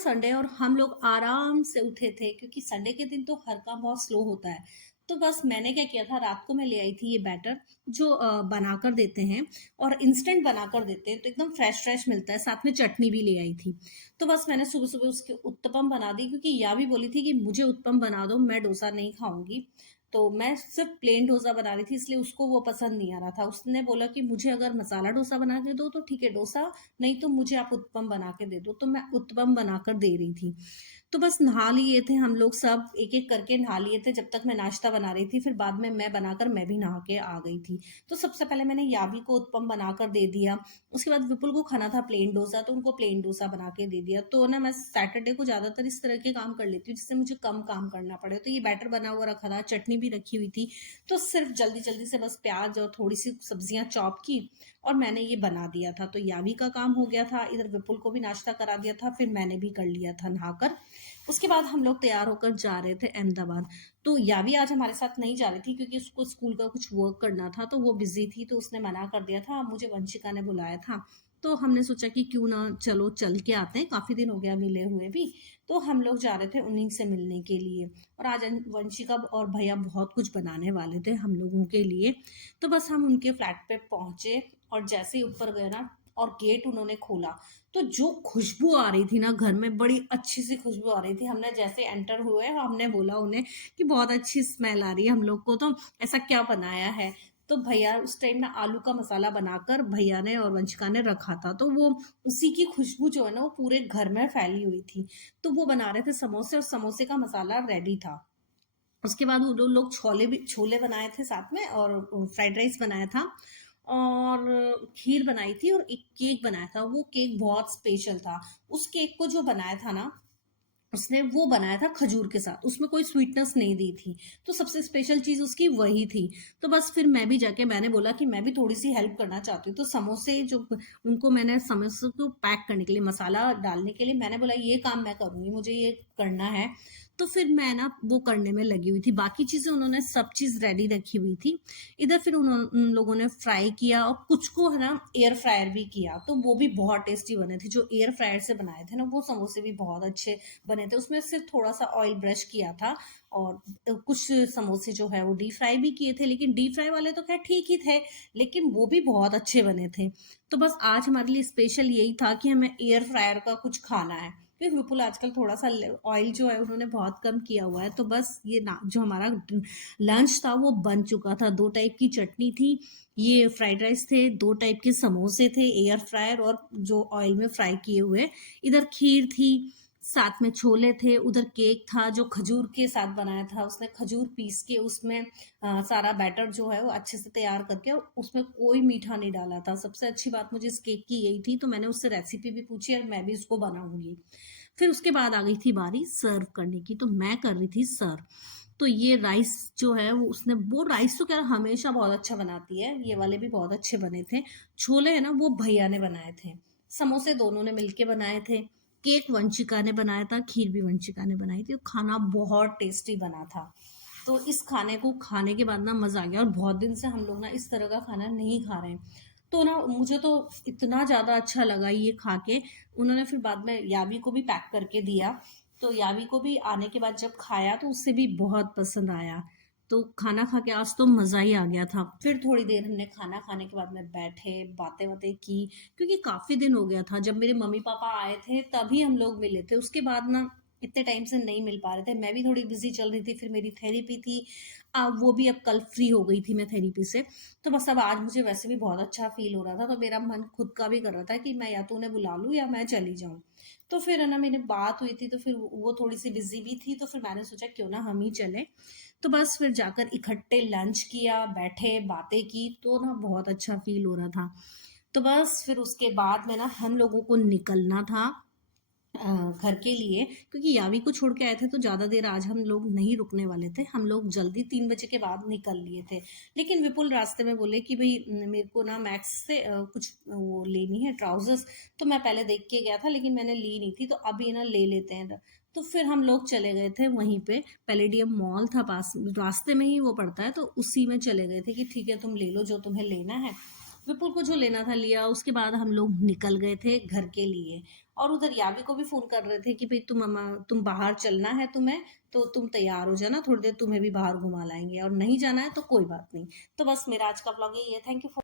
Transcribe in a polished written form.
Sunday और हम लोग आराम से उठे थे क्योंकि संडे के दिन तो हर काम बहुत स्लो होता है। तो बस मैंने क्या किया था, रात को मैं ले आई थी ये बैटर जो बनाकर देते हैं और इंस्टेंट बनाकर देते हैं, तो एकदम फ्रेश फ्रेश मिलता है। साथ में चटनी भी ले आई थी। तो बस मैंने सुबह सुबह उसके उत्तपम बना दी, क्योंकि या भी बोली थी कि मुझे उत्तपम बना दो, मैं डोसा नहीं खाऊंगी। तो मैं सिर्फ प्लेन डोसा बना रही थी, इसलिए उसको वो पसंद नहीं आ रहा था। उसने बोला कि मुझे अगर मसाला डोसा बना के दो तो ठीक है डोसा, नहीं तो मुझे आप उत्पम बना के दे दो। तो मैं उत्पम बनाकर दे रही थी। तो बस नहा लिए थे हम लोग, सब एक एक करके नहा लिए थे जब तक मैं नाश्ता बना रही थी। फिर बाद में मैं बनाकर मैं भी नहा के आ गई थी। तो सबसे पहले मैंने यावी को उत्पम बनाकर दे दिया। उसके बाद विपुल को खाना था प्लेन डोसा, तो उनको प्लेन डोसा बना के दे दिया। तो ना मैं सैटरडे को ज्यादातर इस तरह के काम कर लेती हूँ जिससे मुझे कम काम करना पड़े। तो ये बैटर बना हुआ रखा था, चटनी भी रखी हुई थी। तो सिर्फ जल्दी जल्दी से बस प्याज और थोड़ी सी सब्जियां चॉप की और मैंने ये बना दिया था। तो यावी का काम हो गया था, इधर विपुल को भी नाश्ता करा दिया था, फिर मैंने भी कर लिया था नहाकर। उसके बाद हम लोग तैयार होकर जा रहे थे अहमदाबाद। तो यावी आज हमारे साथ नहीं जा रही थी क्योंकि उसको स्कूल का कुछ वर्क करना था, तो वो बिजी थी, तो उसने मना कर दिया था। मुझे वंशिका ने बुलाया था, तो हमने सोचा कि क्यों ना चलो चल के आते हैं, काफी दिन हो गया मिले हुए भी। तो हम लोग जा रहे थे उन्हीं से मिलने के लिए। और आज वंशिका और भैया बहुत कुछ बनाने वाले थे हम लोगों के लिए। तो बस हम उनके फ्लैट पे पहुंचे और जैसे ही ऊपर गए ना और गेट उन्होंने खोला, तो जो खुशबू आ रही थी ना घर में, बड़ी अच्छी सी खुशबू आ रही थी। हमने जैसे एंटर हुए हमने बोला उन्हें कि बहुत अच्छी स्मेल आ रही है हम लोग को, तो ऐसा क्या बनाया है। तो भैया उस टाइम ना आलू का मसाला बनाकर भैया ने और वंशिका ने रखा था, तो वो उसी की खुशबू जो है ना वो पूरे घर में फैली हुई थी। तो वो बना रहे थे समोसे और समोसे का मसाला रेडी था। उसके बाद वो लोग छोले भी छोले बनाए थे साथ में, और फ्राइड राइस बनाया था, और खीर बनाई थी, और एक केक बनाया था। वो केक बहुत स्पेशल था। उस केक को जो बनाया था ना, उसने वो बनाया था खजूर के साथ, उसमें कोई स्वीटनेस नहीं दी थी। तो सबसे स्पेशल चीज उसकी वही थी। तो बस फिर मैं भी जाके मैंने बोला कि मैं भी थोड़ी सी हेल्प करना चाहती हूँ। तो समोसे जो उनको मैंने समोसे को पैक करने के लिए, मसाला डालने के लिए, मैंने बोला ये काम मैं करूंगी, मुझे ये करना है। तो फिर मैं ना वो करने में लगी हुई थी, बाकी चीजें उन्होंने सब चीज रेडी रखी हुई थी। इधर फिर उन लोगों ने फ्राई किया और कुछ को है ना एयर फ्रायर भी किया, तो वो भी बहुत टेस्टी बने थे। जो एयर फ्रायर से बनाए थे ना वो समोसे भी बहुत अच्छे बने थे। उसमें सिर्फ थोड़ा सा ऑयल ब्रश किया था, और कुछ समोसे जो है वो डीप फ्राई भी किए थे, लेकिन डीप फ्राई वाले तो खैर ठीक ही थे, लेकिन वो भी बहुत अच्छे बने थे। तो बस आज हमारे लिए स्पेशल यही था कि हमें एयर फ्रायर का कुछ खाना है, क्योंकि विपुल आजकल थोड़ा सा ऑयल जो है उन्होंने बहुत कम किया हुआ है। तो बस ये ना जो हमारा लंच था वो बन चुका था। दो टाइप की चटनी थी, ये फ्राइड राइस थे, दो टाइप के समोसे थे एयर फ्रायर और जो ऑयल में फ्राई किए हुए, इधर खीर थी, साथ में छोले थे, उधर केक था जो खजूर के साथ बनाया था। उसने खजूर पीस के उसमें सारा बैटर जो है वो अच्छे से तैयार करके, और उसमें कोई मीठा नहीं डाला था। सबसे अच्छी बात मुझे इस केक की यही थी, तो मैंने उससे रेसिपी भी पूछी और मैं भी उसको बनाऊंगी। फिर उसके बाद आ गई थी बारी सर्व करने की, तो मैं कर रही थी सर्व। तो ये राइस जो है वो उसने, वो राइस तो क्या हमेशा बहुत अच्छा बनाती है, ये वाले भी बहुत अच्छे बने थे। छोले है ना वो भैया ने बनाए थे, समोसे दोनों ने मिलके बनाए थे, केक वंशिका ने बनाया था, खीर भी वंशिका ने बनाई थी, और खाना बहुत टेस्टी बना था। तो इस खाने को खाने के बाद ना मजा आ गया, और बहुत दिन से हम लोग ना इस तरह का खाना नहीं खा रहे हैं। तो ना मुझे तो इतना ज्यादा अच्छा लगा ये खा के। उन्होंने फिर बाद में यावी को भी पैक करके दिया, तो यावी को भी आने के बाद जब खाया तो उससे भी बहुत पसंद आया। तो खाना खा के आज तो मजा ही आ गया था। फिर थोड़ी देर हमने खाना खाने के बाद में बैठे, बातें बातें की, क्योंकि काफी दिन हो गया था। जब मेरे मम्मी पापा आए थे तभी हम लोग मिले थे, उसके बाद ना इतने टाइम से नहीं मिल पा रहे थे। मैं भी थोड़ी बिजी चल रही थी, फिर मेरी थेरेपी थी, अब वो भी, अब कल फ्री हो गई थी मैं थेरेपी से। तो बस अब आज मुझे वैसे भी बहुत अच्छा फील हो रहा था, तो मेरा मन खुद का भी कर रहा था कि मैं या तो उन्हें बुला लूं या मैं चली जाऊं। तो फिर है ना मेरी बात हुई थी, तो फिर वो थोड़ी सी बिजी भी थी, तो फिर मैंने सोचा क्यों ना हम ही चले। तो बस फिर जाकर इकट्ठे लंच किया, बैठे, बातें की, तो ना बहुत अच्छा फील हो रहा था। तो बस फिर उसके बाद में ना हम लोगों को निकलना था घर के लिए, क्योंकि यावी को छोड़ के आए थे, तो ज्यादा देर आज हम लोग नहीं रुकने वाले थे। हम लोग जल्दी 3 बजे के बाद निकल लिए थे। लेकिन विपुल रास्ते में बोले कि भाई मेरे को ना मैक्स से कुछ वो लेनी है ट्राउजर्स। तो मैं पहले देख के गया था लेकिन मैंने ली नहीं थी, तो अभी ना ले लेते हैं। तो फिर हम लोग चले गए थे वहीं पे, पैलेडियम मॉल था पास, रास्ते में ही वो पड़ता है, तो उसी में चले गए थे कि ठीक है तुम ले लो जो तुम्हें लेना है। विपुल को जो लेना था लिया, उसके बाद हम लोग निकल गए थे घर के लिए। और उधर यावी को भी फ़ोन कर रहे थे कि भाई तुम बाहर चलना है तुम्हें, तो तुम तैयार हो जाना, थोड़ी देर तुम्हें भी बाहर घुमा लाएंगे, और नहीं जाना है तो कोई बात नहीं। तो बस मेरा आज का व्लॉग यही है। Thank you for